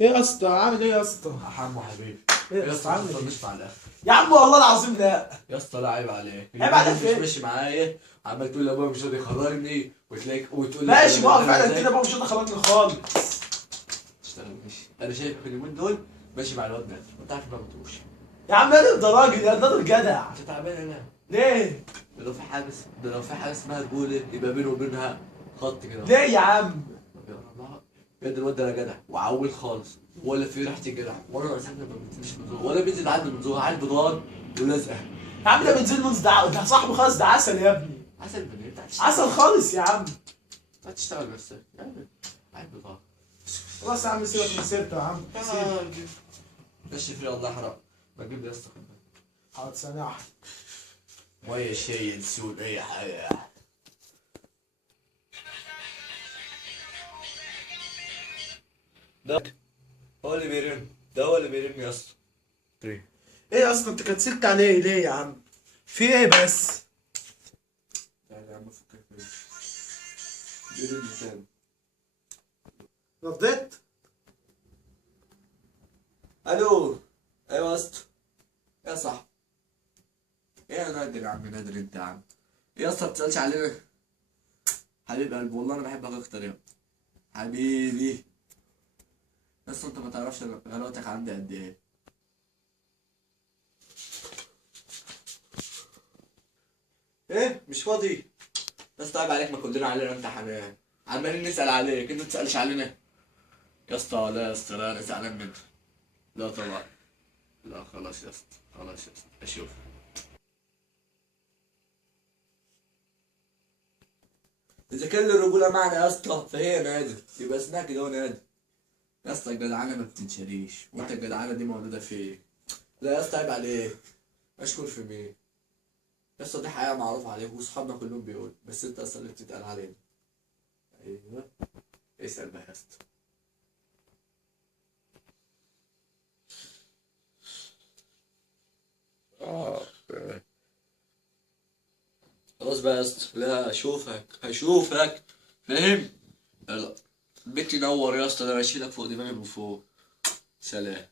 ايه يا اسطى؟ عامل ايه يا اسطى؟ حمو حبيبي. ايه يا يا اسطى اسطى؟ ما عامل ايه؟ تفضلش مع الاخر. يا عم والله العظيم لا. يا اسطى لا، عيب عليك. عيب عليك مش ايه؟ ماشي معايا، عمال تقول لابويا مش راضي يخرجني وتلاقيك وتقول لي ماشي، ما هو أنا فعلا إزاي؟ كده بقى مش هتخرجني خالص. تشتغل ماشي. انا شايف في اليومين دول ماشي مع الواد ده، وانت عارف ما بتقولش. يا عم انا ده راجل، يا ده راجل جدع. انت تعبان انا. ليه؟ ده لو في حاجه اسمها رجوله يبقى بينه وبينها خط كده. ليه يا عم؟ يا الله، بجد الواد ده جدع وعويل خالص، ولا في ريحه الجدع، ولا اساسا ما بينزلش من زور، ولا بينزل عند من زور، عيل بضان ولازقه. يا عم ده بنزين نص ده صاحبه خالص، ده عسل يا ابني. عسل بني، انت هتشتغل. عسل خالص يا عم. انت هتشتغل نفسك يعني، عيل بضان. خلاص يا عم، سيبك من سيرته يا عم. ماشي فيه الله حرام. ما تجيب لي يا اسطى حاضر ثانية واحدة. ميه شاي نسون اي حاجه. ده هو اللي بيرن، ده هو اللي بيرن يا اسطى. ايه يا اسطى؟ انت كنسلت عليه ليه يا عم؟ في ايه بس؟ تعالى يا عم فكك منه. بيرن تاني. رديت؟ الو. ايوه يا اسطى. يا صاحبي. ايه يا نادر يا عم، نادر انت يا عم. ايه يا اسطى ما بتسالش علينا؟ حبيب قلبي والله انا بحبك اكتر يا حبيبي. يا اسطى انت ما تعرفش غلاوتك عندي قد ايه. ايه مش فاضي؟ يا اسطى عيب عليك، ما كلنا علينا امتحانات، عمالين نسال عليك، انت ما تسالش علينا. يا اسطى لا، يا اسطى لا، انا زعلان منك. لا طبعا. لا خلاص يا اسطى، خلاص يا اسطى اشوف. اذا كان الرجوله معنى يا اسطى فهي نادر، يبقى اسمها كده هو نادر. يا اسطى الجدعانه ما بتنشريش، وانت الجدعانه دي مولوده فيك. لا يا اسطى عيب عليك. اشكر في مين؟ يا اسطى دي حقيقه معروف عليك واصحابنا كلهم بيقول، بس انت اصلا اللي بتتقال علينا. ايوه. اسال بقى يا اسطى. اه خلاص بقى يا اسطى، لا اشوفك هشوفك. فاهم؟ يلا. البيت ينور يا اسطى، ده انا اشيلك فوق دماغي من فوق. سلام.